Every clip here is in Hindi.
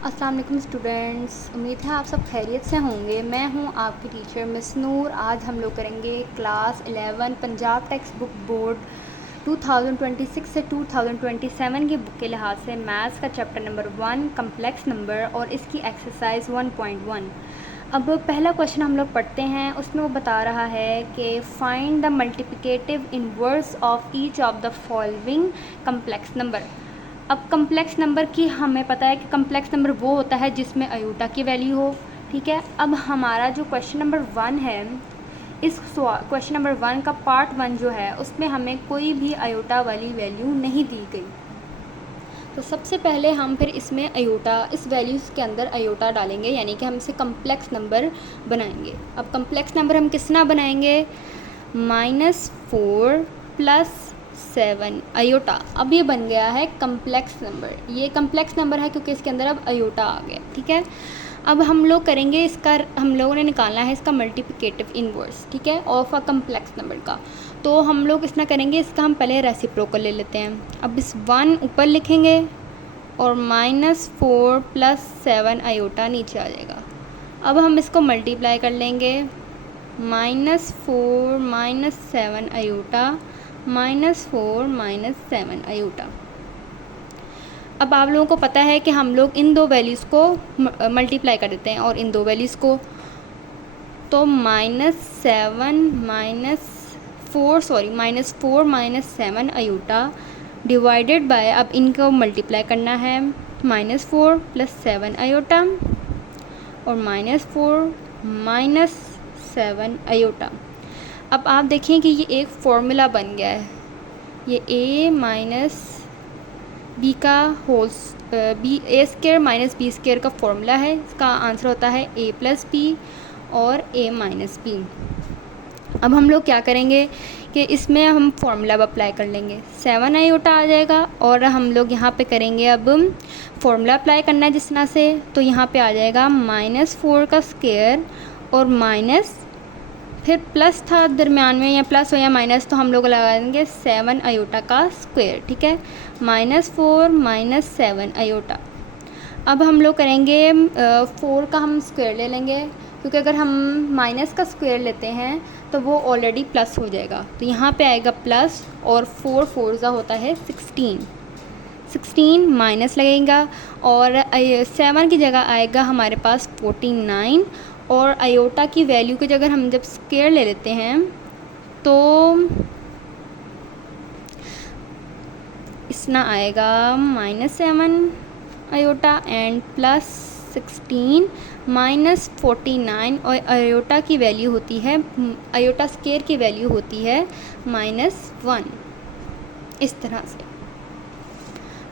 अस्सलाम वालेकुम स्टूडेंट्स, उम्मीद है आप सब खैरियत से होंगे। मैं हूं आपकी टीचर मिस नूर। आज हम लोग करेंगे class 11 Punjab text book board 2026 से 2027 की बुक के लिहाज से मैथ्स का चैप्टर नंबर 1 कम्प्लेक्स नंबर और इसकी एक्सरसाइज 1.1। अब पहला क्वेश्चन हम लोग पढ़ते हैं। उसमें वो बता रहा है कि find the multiplicative inverse of each of the following complex number. अब कम्प्लेक्स नंबर की हमें पता है कि कम्प्लेक्स नंबर वो होता है जिसमें अयोटा की वैल्यू हो। ठीक है, अब हमारा जो क्वेश्चन नंबर 1 है, इस क्वेश्चन नंबर 1 का पार्ट 1 जो है उसमें हमें कोई भी अयोटा वाली वैल्यू नहीं दी गई। तो सबसे पहले हम फिर इसमें अयोटा, इस वैल्यूज़ के अंदर अयोटा डालेंगे, यानी कि हम इसे कम्प्लेक्स नंबर बनाएंगे। अब कम्प्लेक्स नंबर हम किस तरह बनाएंगे? -4 + 7 अयोटा। अब ये बन गया है कम्प्लेक्स नंबर। ये कम्प्लेक्स नंबर है क्योंकि इसके अंदर अब अयोटा आ गया। ठीक है, अब हम लोग करेंगे इसका, हम लोगों ने निकालना है इसका मल्टीप्लिकेटिव इनवर्स। ठीक है, ऑफ अ कम्प्लेक्स नंबर का। तो हम लोग इस तरह करेंगे, इसका हम पहले रेसिप्रोकल ले लेते हैं। अब इस 1 ऊपर लिखेंगे और -4 + 7 अयोटा नीचे आ जाएगा। अब हम इसको मल्टीप्लाई कर लेंगे, -4 - 7 अयोटा, -4 - 7 अयोटा। अब आप लोगों को पता है कि हम लोग इन दो वैल्यूज़ को मल्टीप्लाई कर देते हैं और इन दो वैल्यूज़ को, तो -4 - 7 अयोटा डिवाइडेड बाय, अब इनको मल्टीप्लाई करना है, -4 + 7 अयोटा और -4 - 7 अयोटा। अब आप देखें कि ये एक फॉर्मूला बन गया है। ये a - b का होल a² - b² का फॉर्मूला है। इसका आंसर होता है a + b और a - b। अब हम लोग क्या करेंगे कि इसमें हम फॉर्मूला अब अप्लाई कर लेंगे, 7 अयोटा आ जाएगा। और हम लोग यहाँ पे करेंगे, अब फॉर्मूला अप्लाई करना है जिस तरह से, तो यहाँ पे आ जाएगा -4 का स्क्वायर और माइनस, फिर प्लस था दरम्यान में, या प्लस हो या माइनस, तो हम लोग लगा देंगे 7 अयोटा का स्क्वायर। ठीक है, -4 - 7 अयोटा। अब हम लोग करेंगे 4 का हम स्क्वायर ले लेंगे, क्योंकि अगर हम माइनस का स्क्वायर लेते हैं तो वो ऑलरेडी प्लस हो जाएगा। तो यहाँ पे आएगा प्लस, और 4 4 होता है 16 माइनस लगेगा, और 7 की जगह आएगा हमारे पास 49, और अयोटा की वैल्यू की जगह हम जब स्क्वायर ले लेते हैं तो इसना आएगा -7 अयोटा एंड +16 -49, और अयोटा की वैल्यू होती है, अयोटा स्क्वायर की वैल्यू होती है -1, इस तरह से।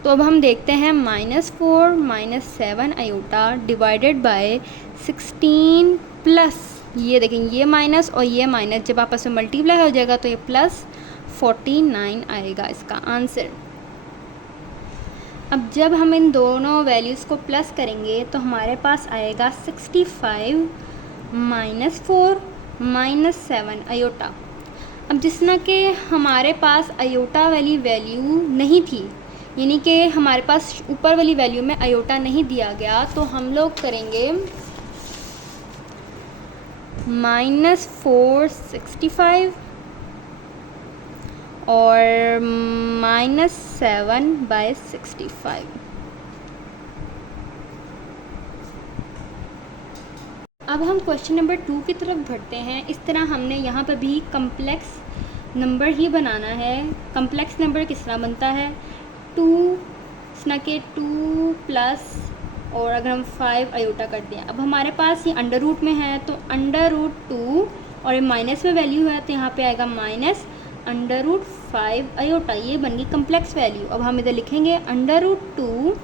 तो अब हम देखते हैं, -4 - 7 अयोटा डिवाइडेड बाय 16 प्लस, ये देखें ये माइनस और ये माइनस जब आपस में मल्टीप्लाई हो जाएगा तो ये +49 आएगा इसका आंसर। अब जब हम इन दोनों वैल्यूज़ को प्लस करेंगे तो हमारे पास आएगा 65 -4 - 7 अयोटा। अब जिस तरह के हमारे पास अयोटा वाली वैल्यू नहीं थी, यानी कि हमारे पास ऊपर वाली वैल्यू में अयोटा नहीं दिया गया, तो हम लोग करेंगे -4 65 और -7/65। अब हम क्वेश्चन नंबर 2 की तरफ बढ़ते हैं। इस तरह हमने यहाँ पर भी कम्प्लेक्स नंबर ही बनाना है। कम्प्लेक्स नंबर किस तरह बनता है? 2 के 2 प्लस, और अगर हम 5 अयोटा कर दें, अब हमारे पास ये अंडर रूट में है तो √2, और ये माइनस में वैल्यू है तो यहाँ पे आएगा -√5 अयोटा। ये बन गई कम्प्लेक्स वैल्यू। अब हम इधर लिखेंगे √2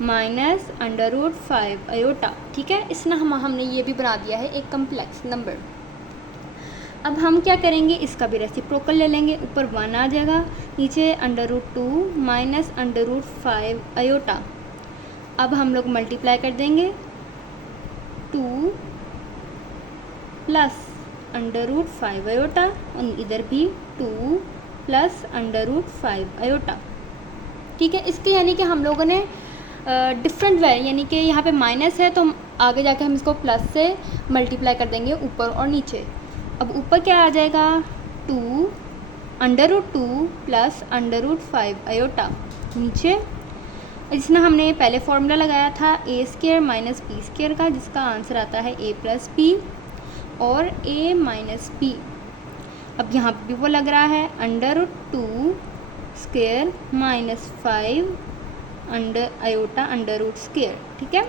-√5 अयोटा। ठीक है, इसमें हमने ये भी बना दिया है एक कम्प्लेक्स नंबर। अब हम क्या करेंगे, इसका भी रेसिप्रोकल ले लेंगे। ऊपर 1 आ जाएगा, नीचे √2 -√5 अयोटा। अब हम लोग मल्टीप्लाई कर देंगे, 2 + √5 अयोटा, और इधर भी 2 + √5 अयोटा। ठीक है, इसके यानी कि हम लोगों ने डिफरेंट वैल्यू, यानी कि यहाँ पे माइनस है तो हम आगे जाके हम इसको प्लस से मल्टीप्लाई कर देंगे ऊपर और नीचे। अब ऊपर क्या आ जाएगा, 2 √2 प्लस √5 आयोटा, नीचे जिसमें हमने पहले फॉर्मूला लगाया था a² माइनस b² का, जिसका आंसर आता है a प्लस b और a माइनस b। अब यहाँ पे भी वो लग रहा है √2² माइनस 5 आयोटा √², ठीक है।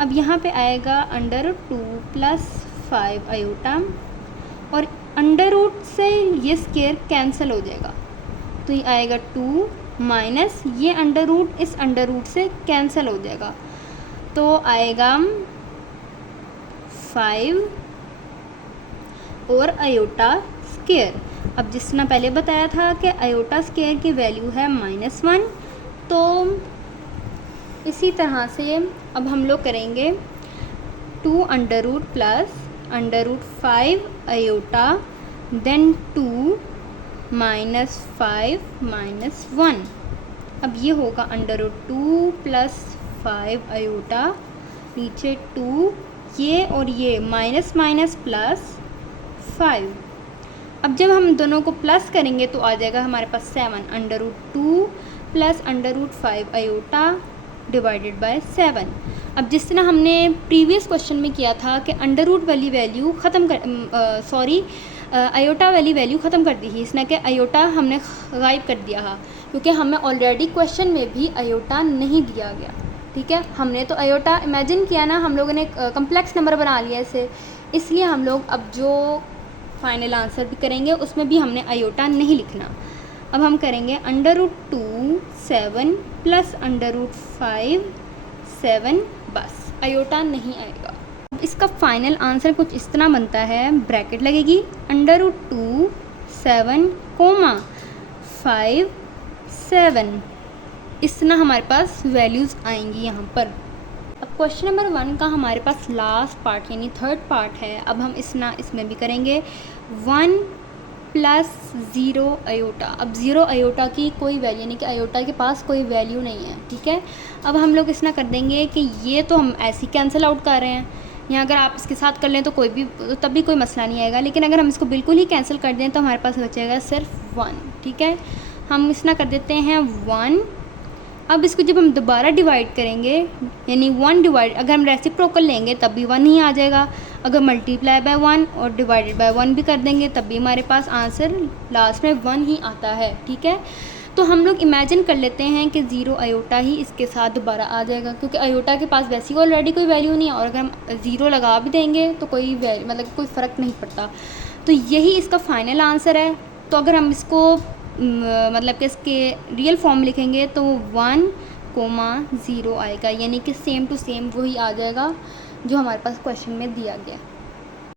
अब यहाँ पे आएगा √2 प्लस 5 आयोटा, और अंडर रूट से ये स्केयर कैंसिल हो जाएगा, तो ये आएगा 2 माइनस ये अंडर रूट इस अंडर रूट से कैंसिल हो जाएगा, तो आएगा 5 और आयोटा स्केयर। अब जिसने पहले बताया था कि आयोटा स्केयर की वैल्यू है -1, तो इसी तरह से अब हम लोग करेंगे 2 under root plus √5 iota, then 2 minus 5 minus 1। अब ये होगा √2 प्लस 5 आयोटा, नीचे 2, ये और ये माइनस माइनस प्लस 5। अब जब हम दोनों को प्लस करेंगे तो आ जाएगा हमारे पास 7 √2 प्लस √5 आयोटा डिवाइडेड बाय 7। अब जिस तरह हमने प्रीवियस क्वेश्चन में किया था कि अंडर रूट वाली वैल्यू ख़त्म कर आयोटा वाली वैल्यू ख़त्म कर दी थी, इसने कि आयोटा हमने गायब कर दिया था, क्योंकि हमें ऑलरेडी क्वेश्चन में भी आयोटा नहीं दिया गया, ठीक है। हमने तो आयोटा इमेजिन किया ना, हम लोगों ने कम्प्लेक्स नंबर बना लिया इसे, इसलिए हम लोग अब जो फाइनल आंसर भी करेंगे उसमें भी हमने आयोटा नहीं लिखना। अब हम करेंगे √2 7 प्लस √5 7, बस आयोटा नहीं आएगा। अब इसका फाइनल आंसर कुछ इस तरह बनता है, ब्रैकेट लगेगी √2 7, 5 7, इस तरह हमारे पास वैल्यूज़ आएंगी यहाँ पर। अब क्वेश्चन नंबर 1 का हमारे पास लास्ट पार्ट यानी थर्ड पार्ट है। अब हम इसमें भी करेंगे 1 प्लस 0 आयोटा। अब 0 आयोटा की कोई वैल्यू यानी कि आयोटा के पास कोई वैल्यू नहीं है, ठीक है। अब हम लोग इसना कर देंगे कि ये तो हम ऐसे ही कैंसिल आउट कर रहे हैं, यहाँ अगर आप इसके साथ कर लें तो तब भी कोई मसला नहीं आएगा, लेकिन अगर हम इसको बिल्कुल ही कैंसिल कर दें तो हमारे पास बचेगा सिर्फ 1, ठीक है। हम इसना कर देते हैं 1। अब इसको जब हम दोबारा डिवाइड करेंगे यानी 1 डिवाइड, अगर हम रेसिप्रोकल लेंगे तब भी 1 ही आ जाएगा, अगर मल्टीप्लाई बाय 1 और डिवाइडेड बाय 1 भी कर देंगे तब भी हमारे पास आंसर लास्ट में 1 ही आता है, ठीक है। तो हम लोग इमेजिन कर लेते हैं कि 0 आयोटा ही इसके साथ दोबारा आ जाएगा, क्योंकि आयोटा के पास वैसे ही ऑलरेडी कोई वैल्यू नहीं है, और अगर हम 0 लगा भी देंगे तो कोई कोई फ़र्क नहीं पड़ता। तो यही इसका फाइनल आंसर है। तो अगर हम इसको कि इसके रियल फॉर्म लिखेंगे तो 1, 0 आएगा, यानी कि सेम टू सेम वही आ जाएगा जो हमारे पास क्वेश्चन में दिया गया।